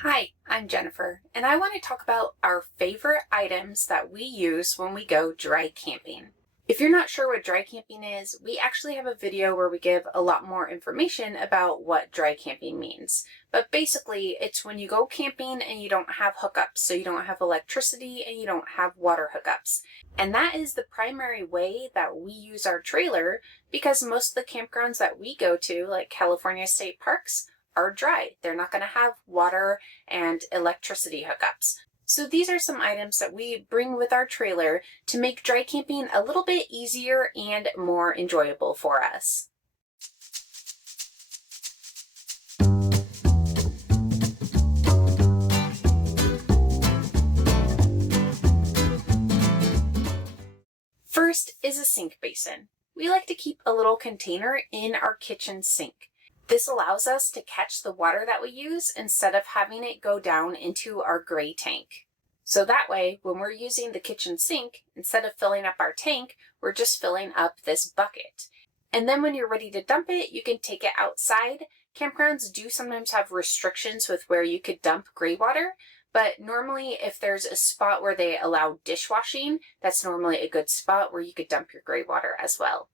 Hi, I'm Jennifer, and I want to talk about our favorite items that we use when we go dry camping. If you're not sure what dry camping is, we actually have a video where we give a lot more information about what dry camping means. But basically, it's when you go camping and you don't have hookups, so you don't have electricity and you don't have water hookups. And that is the primary way that we use our trailer because most of the campgrounds that we go to, like California state parks, are dry. They're not going to have water and electricity hookups. So these are some items that we bring with our trailer to make dry camping a little bit easier and more enjoyable for us. First is a sink basin. We like to keep a little container in our kitchen sink. This allows us to catch the water that we use instead of having it go down into our gray tank. So that way, when we're using the kitchen sink, instead of filling up our tank, we're just filling up this bucket. And then when you're ready to dump it, you can take it outside. Campgrounds do sometimes have restrictions with where you could dump gray water, but normally if there's a spot where they allow dishwashing, that's normally a good spot where you could dump your gray water as well.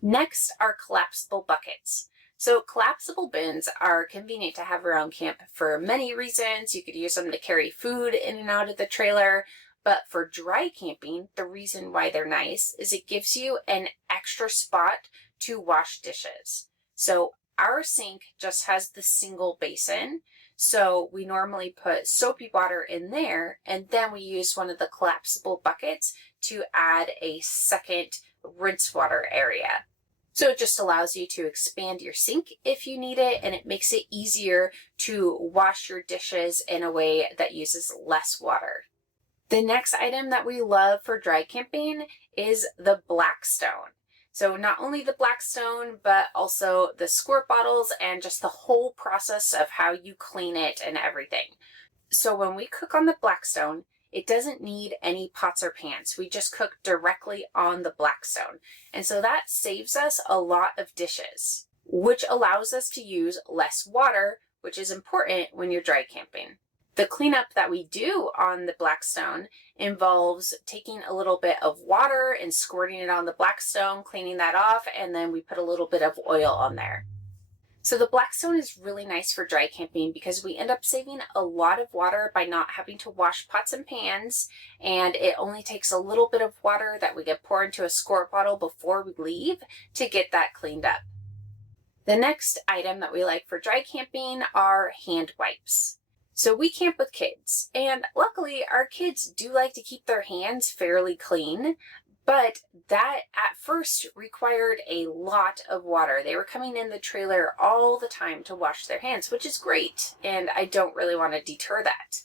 Next are collapsible buckets. So collapsible bins are convenient to have around camp for many reasons. You could use them to carry food in and out of the trailer, but for dry camping, the reason why they're nice is it gives you an extra spot to wash dishes. So our sink just has the single basin, so we normally put soapy water in there, and then we use one of the collapsible buckets to add a second rinse water area. So it just allows you to expand your sink if you need it, and it makes it easier to wash your dishes in a way that uses less water. The next item that we love for dry camping is the Blackstone. So not only the Blackstone, but also the squirt bottles and just the whole process of how you clean it and everything. So when we cook on the Blackstone, it doesn't need any pots or pans. We just cook directly on the Blackstone. And so that saves us a lot of dishes, which allows us to use less water, which is important when you're dry camping. The cleanup that we do on the Blackstone involves taking a little bit of water and squirting it on the Blackstone, cleaning that off, and then we put a little bit of oil on there. So the Blackstone is really nice for dry camping because we end up saving a lot of water by not having to wash pots and pans, and it only takes a little bit of water that we can pour into a squirt bottle before we leave to get that cleaned up. The next item that we like for dry camping are hand wipes. So we camp with kids, and luckily our kids do like to keep their hands fairly clean, but that at first required a lot of water. They were coming in the trailer all the time to wash their hands, which is great, and I don't really want to deter that.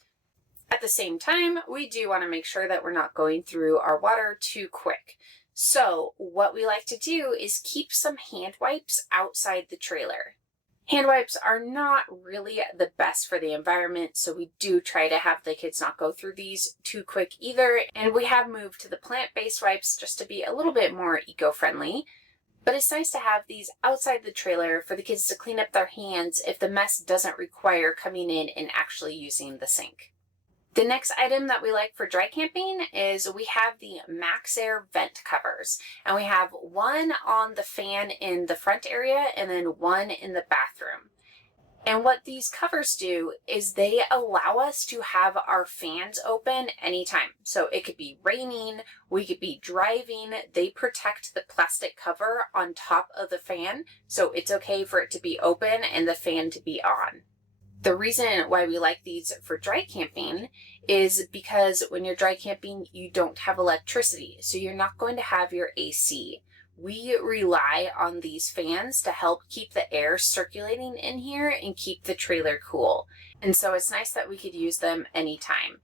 At the same time, we do want to make sure that we're not going through our water too quick. So what we like to do is keep some hand wipes outside the trailer. Hand wipes are not really the best for the environment, so we do try to have the kids not go through these too quick either, and we have moved to the plant-based wipes just to be a little bit more eco-friendly. But it's nice to have these outside the trailer for the kids to clean up their hands if the mess doesn't require coming in and actually using the sink. The next item that we like for dry camping is we have the Max Air vent covers, and we have one on the fan in the front area and then one in the bathroom. And what these covers do is they allow us to have our fans open anytime. So it could be raining, we could be driving. They protect the plastic cover on top of the fan, so it's okay for it to be open and the fan to be on. The reason why we like these for dry camping is because when you're dry camping, you don't have electricity, so you're not going to have your AC. We rely on these fans to help keep the air circulating in here and keep the trailer cool. And so it's nice that we could use them anytime.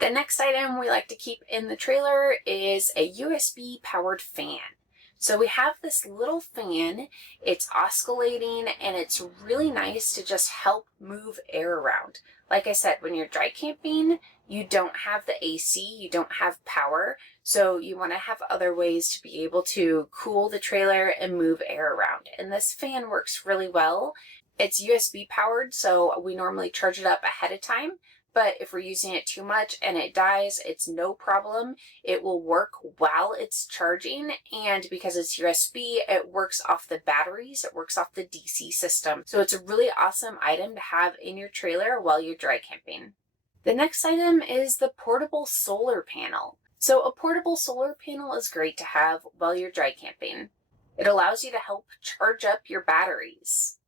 The next item we like to keep in the trailer is a USB powered fan. So we have this little fan, it's oscillating, and it's really nice to just help move air around. Like I said, when you're dry camping, you don't have the AC, you don't have power, so you want to have other ways to be able to cool the trailer and move air around. And this fan works really well. It's USB powered, so we normally charge it up ahead of time. But if we're using it too much and it dies, it's no problem. It will work while it's charging, and because it's USB, it works off the batteries, it works off the DC system. So it's a really awesome item to have in your trailer while you're dry camping. The next item is the portable solar panel. So a portable solar panel is great to have while you're dry camping. It allows you to help charge up your batteries.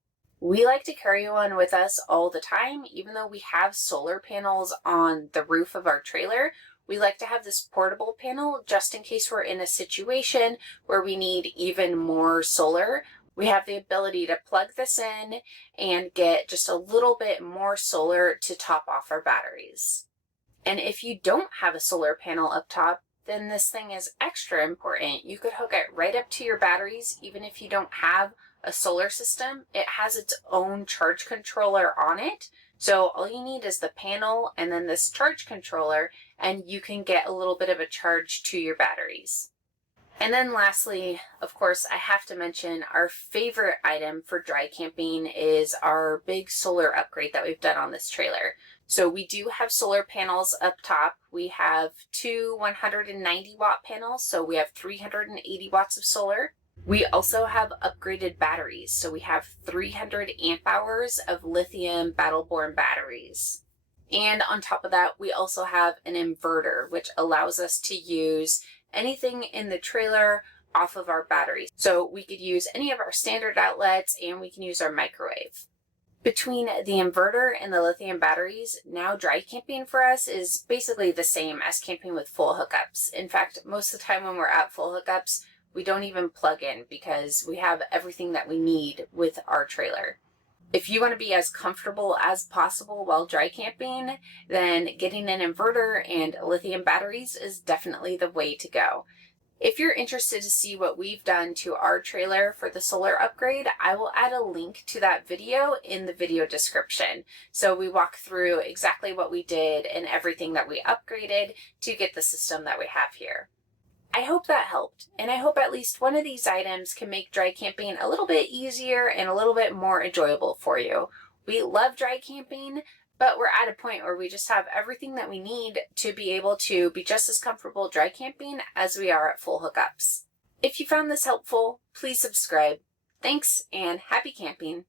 We like to carry one with us all the time. Even though we have solar panels on the roof of our trailer, we like to have this portable panel just in case we're in a situation where we need even more solar. We have the ability to plug this in and get just a little bit more solar to top off our batteries. And if you don't have a solar panel up top, then this thing is extra important. You could hook it right up to your batteries even if you don't have a solar system. It has its own charge controller on it. So all you need is the panel and then this charge controller, and you can get a little bit of a charge to your batteries. And then lastly, of course, I have to mention our favorite item for dry camping is our big solar upgrade that we've done on this trailer. So we do have solar panels up top. We have two 190 watt panels, so we have 380 watts of solar. We also have upgraded batteries, so we have 300 amp hours of lithium battle-borne batteries. And on top of that, we also have an inverter, which allows us to use anything in the trailer off of our batteries. So we could use any of our standard outlets, and we can use our microwave. Between the inverter and the lithium batteries, now dry camping for us is basically the same as camping with full hookups. In fact, most of the time when we're at full hookups, we don't even plug in because we have everything that we need with our trailer. If you want to be as comfortable as possible while dry camping, then getting an inverter and lithium batteries is definitely the way to go. If you're interested to see what we've done to our trailer for the solar upgrade, I will add a link to that video in the video description. So we walk through exactly what we did and everything that we upgraded to get the system that we have here. I hope that helped, and I hope at least one of these items can make dry camping a little bit easier and a little bit more enjoyable for you. We love dry camping, but we're at a point where we just have everything that we need to be able to be just as comfortable dry camping as we are at full hookups. If you found this helpful, please subscribe. Thanks, and happy camping.